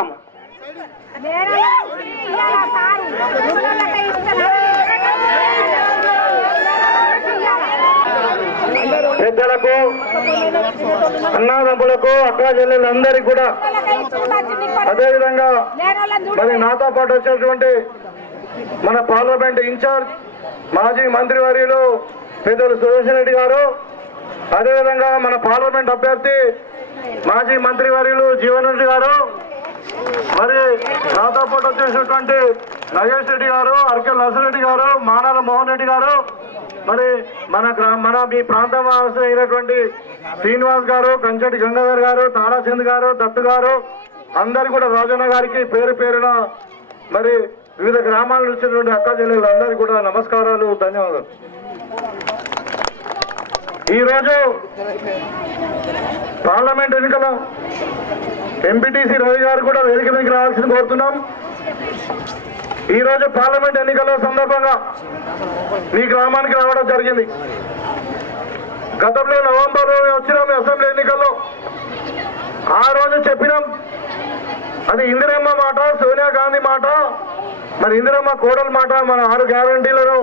కోరుతున్నాము పెద్దలకు అన్నాదమ్ములకు అక్క చెల్లెలందరికీ కూడా అదేవిధంగా మరి నాతో పాటు వచ్చినటువంటి మన పార్లమెంట్ ఇన్ఛార్జ్ మాజీ మంత్రివర్యులు పెద్దలు సురేష్ రెడ్డి గారు అదేవిధంగా మన పార్లమెంట్ అభ్యర్థి మాజీ మంత్రివర్యులు జీవన్ రెడ్డి గారు మరి నాతో పాటు వచ్చేసినటువంటి నగేష్ రెడ్డి గారు అరకెల్ నర్సిరెడ్డి గారు మానాల మోహన్ రెడ్డి గారు మరి మన గ్రా మన మీ ప్రాంతం అయినటువంటి శ్రీనివాస్ గారు కంచటి గంగాధర్ గారు తారాచంద్ గారు దత్తు గారు అందరు కూడా రాజన్న గారికి పేరు పేరున మరి వివిధ గ్రామాల నుంచి అక్క చెల్లెళ్ళందరికీ కూడా నమస్కారాలు ధన్యవాదాలు. ఈరోజు పార్లమెంట్ ఎన్నికల ఎంపీటీసీ రవి గారు కూడా వేదిక మీకు రావాల్సింది కోరుతున్నాం. ఈరోజు పార్లమెంట్ ఎన్నికల సందర్భంగా మీ గ్రామానికి రావడం జరిగింది. గతంలో నవంబర్ వచ్చినాం అసెంబ్లీ ఎన్నికల్లో. ఆ రోజు చెప్పినాం. అది ఇందిరమ్మ మాట సోనియా గాంధీ మాట మరి ఇందిరమ్మ కోడల మాట మన ఆరు గ్యారంటీలను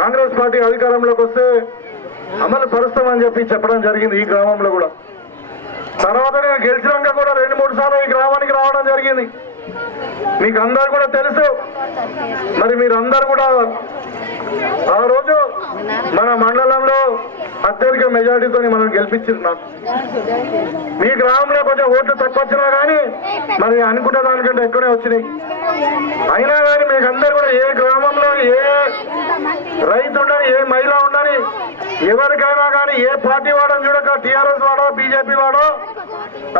కాంగ్రెస్ పార్టీ అధికారంలోకి వస్తే అమలు పరుస్తామని చెప్పి చెప్పడం జరిగింది ఈ గ్రామంలో కూడా. తర్వాత నేను గెలిచినాక కూడా రెండు మూడు సార్లు ఈ గ్రామానికి రావడం జరిగింది. మీకు అందరు కూడా తెలుసు. మరి మీరందరూ కూడా ఆ రోజు మన మండలంలో అత్యధిక మెజారిటీతో మనం గెలిపించింది మీ గ్రామంలో కొంచెం ఓట్లు తక్కువ వచ్చినా కానీ మరి అనుకున్న దానికంటే ఎక్కువనే వచ్చినాయి. అయినా కానీ మీకు అందరు కూడా ఏ గ్రామంలో ఏ రైతు ఉండని ఏ మహిళ ఉండని ఎవరికైనా కానీ ఏ పార్టీ వాడని చూడక టీఆర్ఎస్ వాడో బీజేపీ వాడో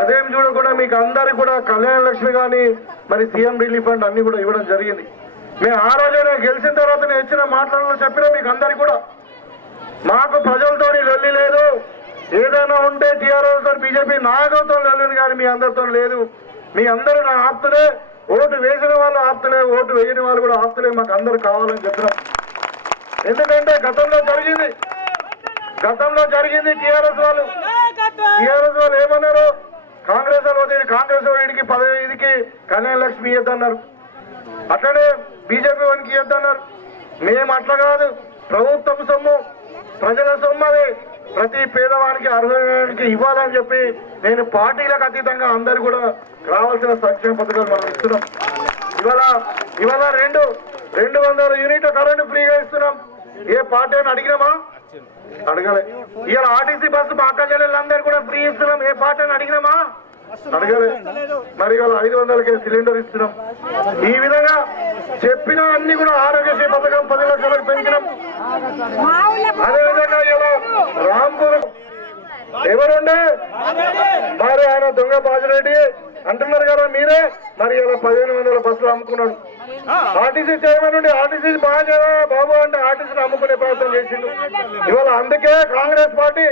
అదేం చూడకుండా మీకు అందరికి కూడా కళ్యాణ లక్ష్మి కానీ మరి సీఎం రిలీఫ్ ఫండ్ అన్ని కూడా ఇవ్వడం జరిగింది. మేము ఆ రోజునే గెలిచిన తర్వాత నేను ఇచ్చిన మాట్లాడాలని చెప్పిన మీకు అందరికి కూడా. మాకు ప్రజలతో లొల్లి లేదు. ఏదైనా ఉంటే టీఆర్ఎస్తో బీజేపీ నాయకులతో లొల్లిని కానీ మీ అందరితో లేదు. మీ అందరూ నా ఆప్తులే. ఓటు వేసిన వాళ్ళు ఆప్తులే. ఓటు వేయని వాళ్ళు కూడా ఆప్తులే. మాకు అందరు కావాలని చెప్పినాం ఎందుకంటే గతంలో జరిగింది. గతంలో జరిగింది టీఆర్ఎస్ వాళ్ళు. టీఆర్ఎస్ వాళ్ళు ఏమన్నారు? కాంగ్రెస్ వాళ్ళు కాంగ్రెస్ వాడికి పదహైదుకి కళ్యాణ లక్ష్మి ఇద్దన్నారు అట్లనే బీజేపీ వానికి ఇద్దన్నారు మేము అట్లా కాదు. ప్రభుత్వం సొమ్ము ప్రజల సొమ్ము అది. ప్రతి పేదవానికి అర్హులకి ఇవ్వాలని చెప్పి నేను పార్టీలకు అతీతంగా అందరు కూడా రావాల్సిన సంక్షేమ పథకాలు మనం ఇస్తున్నాం. ఇవాళ ఇవాళ రెండు రెండు వందల యూనిట్ కరెంటు ఫ్రీగా ఇస్తున్నాం. ఏ పార్టీ అని అడిగినామా? అడగలే. ఇవాళ ఆర్టీసీ బస్సు మా అక్క చెల్లెళ్ళందరూ కూడా ఫ్రీ ఇస్తున్నాం. ఏ పాట అని అడిగినామా? అడగలే. మరి ఇవాళ ఐదు వందలకే సిలిండర్ ఇస్తున్నాం. ఈ విధంగా చెప్పిన అన్ని కూడా ఆరోగ్యశ్రీ పథకం పది లక్షలకు పెంచినాం. అదే విధంగా ఇలా రాంపూర్ ఎవరుండే? మరి ఆయన దొంగ బాజిరెడ్డి అంటున్నారు కదా మీరే. మరి ఇలా పదిహేను వందల బస్సులు అమ్ముకున్నాడు. ఆర్టీసీ చైర్మన్ నుండి ఆర్టీసీ బాగా బాబు బాబు ప్రయత్నం చేసిండు. ఇవాళ అందుకే కాంగ్రెస్ పార్టీ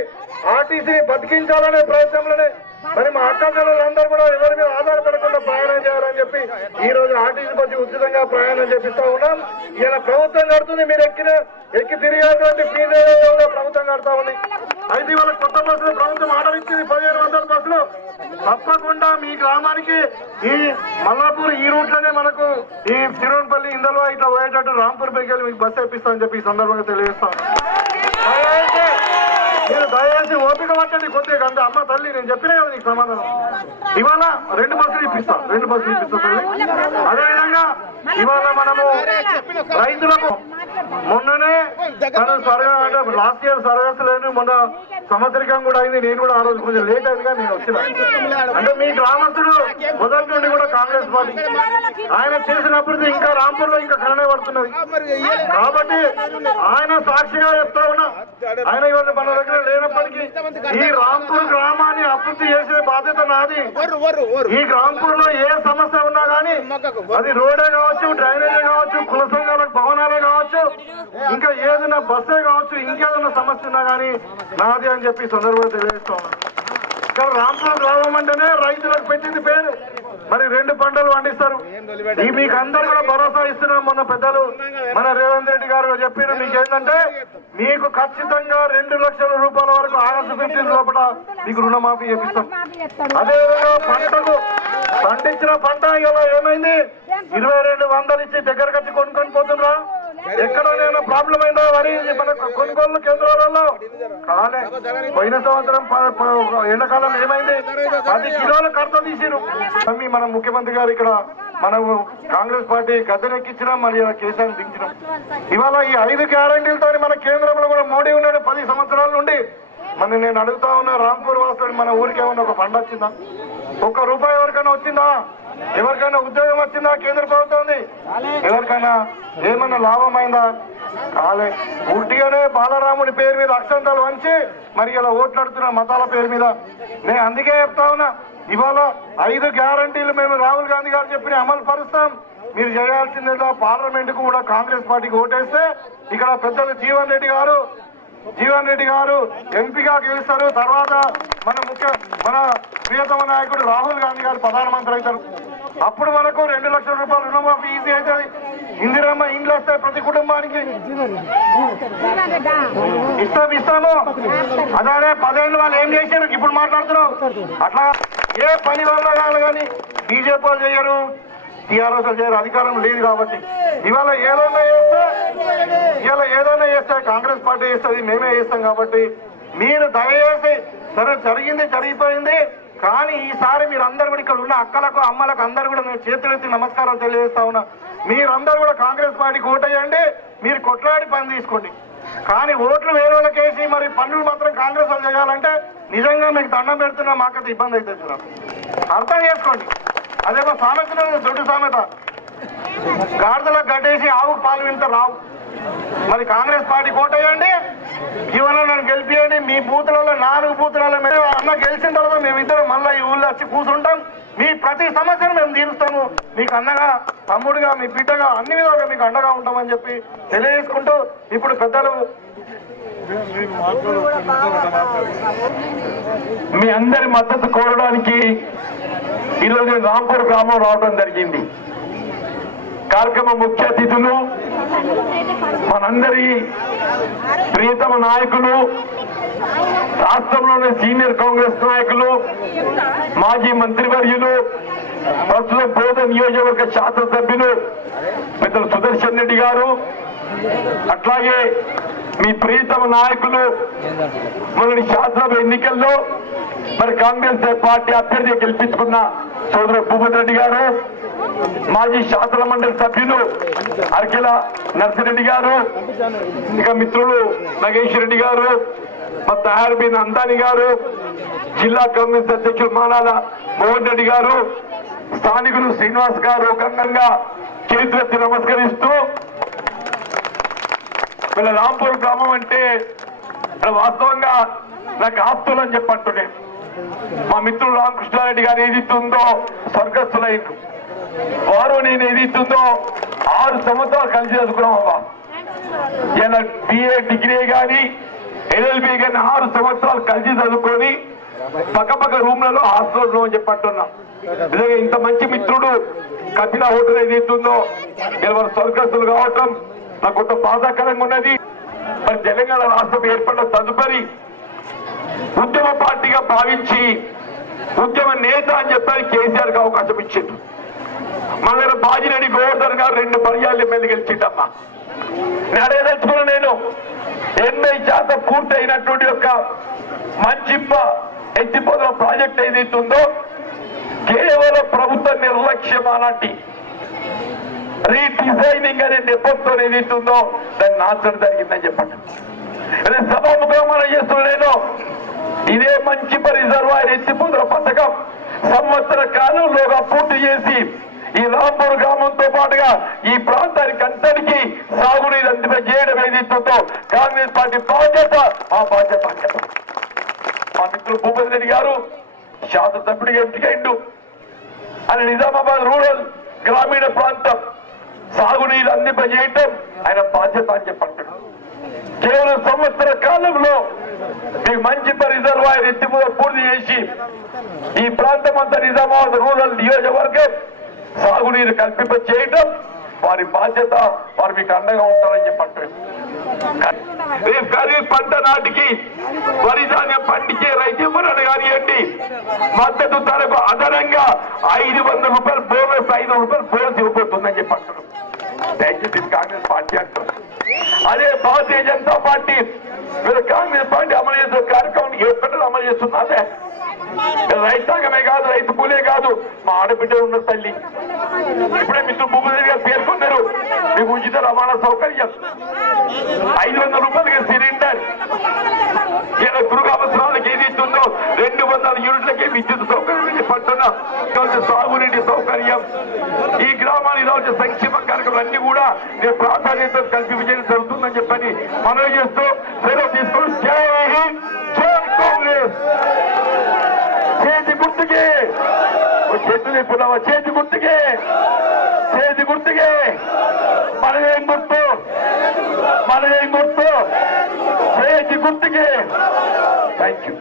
ఆర్టీసీని బతికించాలనే ప్రయత్నంలోనే మరి మా అక్క అందరూ కూడా ఎవరి మీద ఆధారపడకుండా ప్రయాణం చేయాలని చెప్పి ఈ రోజు ఆర్టీసీ బస్సు ఉచితంగా ప్రయాణం చేపిస్తా ఉన్నాం. ఇలా ప్రభుత్వం కడుతుంది మీరు ఎక్కిన ఎక్కి తిరిగేటువంటి ఫీజు ప్రభుత్వం కడతా ఉంది. అయితే ఇవాళ కొత్త బస్సులు ప్రభుత్వం ఆర్డర్ ఇచ్చింది పదిహేను వందల బస్సులు. తప్పకుండా మీ గ్రామానికి ఈ మల్లాపూర్ ఈ రూట్లోనే మనకు ఈ తిరువనపల్లి ఇందలో ఇట్లా పోయేటట్టు రాంపూర్ పైకి వెళ్ళి మీకు బస్సు వేపిస్తామని చెప్పి ఈ సందర్భంగా తెలియజేస్తాం మీరు దయచేసి ఓపిక పట్టండి కొద్దిగా అంతే అమ్మ తల్లి నేను చెప్పినా కదా నీకు సమాధానం. ఇవాళ రెండు బస్సులు ఇప్పిస్తా రెండు బస్సులు ఇప్పిస్తా తల్లి. అదేవిధంగా ఇవాళ మనము రైతులకు మొన్ననే మనం సరగా అంటే లాస్ట్ ఇయర్ సర్వీస్ లేని మొన్న సంవత్సరికం కూడా అయింది నేను కూడా ఆ రోజు కొంచెం లేట్ అయిందిగా నేను వచ్చిన. అంటే మీ గ్రామస్తుడు మొదటి నుండి కూడా కాంగ్రెస్ పార్టీ. ఆయన చేసినప్పుడు ఇంకా రాంపూర్లో ఇంకా కరణే పడుతున్నది. కాబట్టి ఆయన సాక్షిగా చెప్తా ఉన్నా. ఆయన ఇవన్నీ మన దగ్గర లేనప్పటికీ ఈ రాంపూర్ గ్రామాన్ని అభివృద్ధి చేసే బాధ్యత నాది. ఈ రాంపూర్లో ఏ సమస్య ఉన్నా గానీ అది రోడే కావచ్చు డ్రైనేజీ కావచ్చు కుల సంఘాలకు భవనాలే కావచ్చు ఇంకా ఏదైనా బస్సే కావచ్చు ఇంకేదైనా సమస్య ఉన్నా గానీ నాది అని చెప్పి సందర్భంగా తెలియజేస్తా. ఇక్కడ రాంపూర్ గ్రామం అంటేనే రైతులకు పెట్టింది పేరు. మరి రెండు పంటలు పండిస్తారు. మీకు అందరు కూడా భరోసా ఇస్తున్నాం మొన్న పెద్దలు. మన రేవంత్ రెడ్డి గారు చెప్పారు మీకు ఏంటంటే మీకు ఖచ్చితంగా రెండు లక్షల రూపాయల వరకు ఆగస్టు ఫిఫ్టీన్ లోపల మీకు రుణమాఫీ చేపిస్తాం. అదేవిధంగా పంటకు పండించిన పంట ఇలా ఏమైంది? ఇరవై రెండు వందలు ఇచ్చి దగ్గరకు వచ్చి కొనుక్కొని పోతుండ్రా? ఎక్కడైనా ప్రాబ్లం అయిందా మరి మన కొనుగోలు కేంద్రాలలో కాలే. పోయిన సంవత్సరం ఎండాకాలం ఏమైంది? పది కిలోల కడత తీసిరు నమ్మి మన ముఖ్యమంత్రి గారు ఇక్కడ మనము కాంగ్రెస్ పార్టీ గద్దెనెక్కించినాం మరి కేసీఆర్ దించినాం. ఇవాళ ఈ ఐదు గ్యారంటీలతో మన కేంద్రంలో కూడా మోడీ ఉన్నాడు పది సంవత్సరాల నుండి. మన నేను అడుగుతా ఉన్నా రాంపూర్ వాసుడు మన ఊరికేమన్నా ఒక ఫండ్ వచ్చిందా? ఒక్క రూపాయి ఎవరికైనా వచ్చిందా? ఎవరికైనా ఉద్యోగం వచ్చిందా? కేంద్ర ప్రభుత్వం ఎవరికైనా ఏమన్నా లాభం అయిందా కాలే. పూర్తిగానే బాలరాముడి పేరు మీద అక్షంతాలు వంచి మరి ఇలా ఓట్లాడుతున్న మతాల పేరు మీద. నేను అందుకే చెప్తా ఉన్నా ఇవాళ ఐదు గ్యారంటీలు మేము రాహుల్ గాంధీ గారు చెప్పిన అమలు పరుస్తాం. మీరు చేయాల్సిందేదో పార్లమెంట్ కూడా కాంగ్రెస్ పార్టీకి ఓటేస్తే ఇక్కడ పెద్దలు జీవన్ రెడ్డి గారు జీవన్ రెడ్డి గారు ఎంపీగా గెలుస్తారు. తర్వాత మన ముఖ్య మన ప్రియతమ నాయకుడు రాహుల్ గాంధీ గారు ప్రధానమంత్రి అవుతారు. అప్పుడు మనకు రెండు లక్షల రూపాయలు రుణమాఫీ ఈజీ అవుతుంది. ఇందిరమ్మ ఇండ్లు వస్తాయి ప్రతి కుటుంబానికి. ఇస్తాం ఇస్తాము. అదే పదేళ్ళు వాళ్ళు ఏం చేశారు? ఇప్పుడు మాట్లాడుతున్నావు అట్లా ఏ పని వల్ల కాదు కానీ బీజేపీ వాళ్ళు చేయరు. టీఆర్ఎస్ చేయరు. అధికారం లేదు కాబట్టి. ఇవాళ ఏదైనా చేస్తే ఇవాళ ఏదైనా చేస్తే కాంగ్రెస్ పార్టీ చేస్తుంది మేమే చేస్తాం కాబట్టి మీరు దయచేసి సరే జరిగింది జరిగిపోయింది. కానీ ఈసారి మీరందరూ కూడా ఇక్కడ ఉన్న అక్కలకు అమ్మలకు అందరు కూడా నేను చేతులెత్తి నమస్కారం తెలియజేస్తా ఉన్నా. మీరందరూ కూడా కాంగ్రెస్ పార్టీకి ఓటేయండి మీరు కొట్లాడి పని తీసుకోండి. కానీ ఓట్లు వేరే వాళ్ళకి వేసి మరి పనులు మాత్రం కాంగ్రెస్ వాళ్ళు చేయాలంటే నిజంగా మీకు దండం పెడుతున్నా మాకైతే ఇబ్బంది అవుతుంది చూడ. అర్థం చేసుకోండి. అదేమో సామెత దొడ్డు సామెత. గాడిదలకు గడ్డేసి ఆవు పాలు వింత రావు. మరి కాంగ్రెస్ పార్టీ కోటేయండి? జీవనం నన్ను గెలిపియండి. మీ బూతులలో నాలుగు బూతులలో మేము అన్న గెలిచిన తర్వాత మేమిద్దరం మళ్ళీ ఈ ఊళ్ళో వచ్చి కూర్చుంటాం. మీ ప్రతి సమస్యను మేము తీరుస్తాము. మీకు అన్నగా తమ్ముడిగా మీ బిడ్డగా అన్ని విధాలుగా మీకు అండగా ఉంటామని చెప్పి తెలియజేసుకుంటూ ఇప్పుడు పెద్దలు మీ అందరి మద్దతు కోరడానికి ఈరోజు రాంపూర్ గ్రామం రావడం జరిగింది. కార్యక్రమ ముఖ్య అతిథులు మనందరి ప్రియతమ నాయకులు రాష్ట్రంలోని సీనియర్ కాంగ్రెస్ నాయకులు మాజీ మంత్రివర్యులు ప్రస్తుతం బోధ నియోజకవర్గ శాసనసభ్యులు పెద్దలు సుదర్శన్ రెడ్డి గారు అట్లాగే మీ ప్రియతమ నాయకులు మొన్నటి శాసనసభ ఎన్నికల్లో మరి కాంగ్రెస్ పార్టీ అభ్యర్థి గెలిపించుకున్న సోదరు భూపతి రెడ్డి గారు మాజీ శాసన మండలి సభ్యులు అరకెల నర్సిరెడ్డి గారు ఇక మిత్రులు నగేష్ రెడ్డి గారు మా తయారు బిన్ అందాని గారు జిల్లా కాంగ్రెస్ అధ్యక్షులు మానాల మోహన్ రెడ్డి గారు స్థానికులు శ్రీనివాస్ గారు గంగంగా చేతులెత్తి నమస్కరిస్తూ వీళ్ళ రాంపూర్ గ్రామం అంటే వాస్తవంగా నాకు ఆస్తులు అని మా మిత్రుడు రామకృష్ణారెడ్డి గారు ఏదిస్తుందో స్వర్గస్థులైండు వారు నేను ఏదిస్తుందో ఆరు సంవత్సరాలు కలిసి చదువుకున్నాం అవ్వ ఏదైనా బిఏ డిగ్రీ కానీ ఎల్ఎల్బి కానీ ఆరు సంవత్సరాలు కలిసి చదువుకొని పక్కపక్క రూమ్లలో హాస్టల్ ఉన్నాం అని చెప్పట్టున్నా. నిజంగా ఇంత మంచి మిత్రుడు కపిల హోటల్ ఏదైతుందో ఇలా స్వర్గస్తులు కావటం నాకు కొంత బాధాకరంగా ఉన్నది. మరి తెలంగాణ రాష్ట్రం ఏర్పడిన తదుపరి ఉద్యమ పార్టీగా భావించి ఉద్యమ నేత అని చెప్పారు కేసీఆర్కి అవకాశం ఇచ్చిండ్రు మన దగ్గర బాజిరెడ్డి గోవర్ధన్ గారు రెండు పర్యాలు ఎమ్మెల్యే గెలిచిండమ్మా. నడేదలుచుకున్న నేను? ఎనభై శాతం పూర్తయినటువంటి యొక్క మంచిప్ప ఎత్తిపోతున్న ప్రాజెక్ట్ ఏదైతే ఉందో కేవలం ప్రభుత్వ నిర్లక్ష్యం అలాంటి రీడిజైనింగ్ అనే నెపథ్యం ఏదైతే ఉందో దాన్ని నాశనం జరిగిందని చెప్పండి. అదే సభాముఖం మనం చేస్తున్నాను ఇదే మంచి రిజర్వాయర్ ఎత్తిపోతున్న పథకం సంవత్సర కాలంలోగా పూర్తి చేసి ఈ రాంపూర్ గ్రామంతో పాటుగా ఈ ప్రాంతానికి అంతటికి సాగునీరు అందింపజేయడం చేయడం కాంగ్రెస్ పార్టీ బాధ్యత ఆ బాధ్యత బాధ్యత మా మిత్రులు భూపతి రెడ్డి గారు శాసనసభ్యుడిగా ఎంపికైండు అని నిజామాబాద్ రూరల్ గ్రామీణ ప్రాంతం. సాగునీరు అందింపజేయటం ఆయన బాధ్యత అని చెప్పంటాడు. కేవలం సంవత్సర కాలంలో మీకు మంచి రిజర్వాయర్ ఎత్తిపో పూర్తి చేసి ఈ ప్రాంతం అంతా నిజామాబాద్ రూరల్ నియోజకవర్గం సాగునీరు కల్పింప చేయటం వారి బాధ్యత వారు మీకు అండగా ఉంటారని చెప్పంటాడు రేపు ఖరీఫ్ పంట నాటికి వరి ధాన్యం పండించే రైతు ఎవరని కానివ్వండి మద్దతు ధరకు అదనంగా ఐదు వందల రూపాయలు బోనస్ ఐదు రూపాయలు బోనస్ ఇవ్వబోతుందని చెప్పి అంటున్నాం దయచేసి కాంగ్రెస్ పార్టీ అంటాం అదే భారతీయ జనతా పార్టీ. మీరు కాంగ్రెస్ పార్టీ అమలు చేసిన కార్యక్రమం ఏ అమలు చేస్తున్నారే? రైతాంగమే కాదు రైతు కూలే కాదు. మా ఆడబిడ్డ ఉన్న తల్లి. ఇప్పుడే మిత్రులు భూపతి గారు పేర్కొన్నారు మీకు ఉచిత రవాణా సౌకర్యం. ఐదు వందల రూపాయలకి సిలిండర్. ఇలా గృహ అవసరాలకు ఏది ఇస్తుందో రెండు వందల యూనిట్లకే విద్యుత్ సౌకర్యం చెప్పంటున్నా. సాగునీటి సౌకర్యం. ఈ గ్రామానికి రావచ్చు సంక్షేమ కార్యక్రమాలు కూడా నేను ప్రాధాన్యత కలిపి విజయం జరుగుతుందని చెప్పని మనవి చేస్తూ సెలవు తీసుకుని జై హింద్ జై కాంగ్రెస్. చేతి గుర్తుకే. చేతులు ఇప్పున్నావా చేతి గుర్తుకే. చేతి గుర్తుకే. మనదేం గుర్తు? మనదేం గుర్తు? చేతి గుర్తుకే. Thank you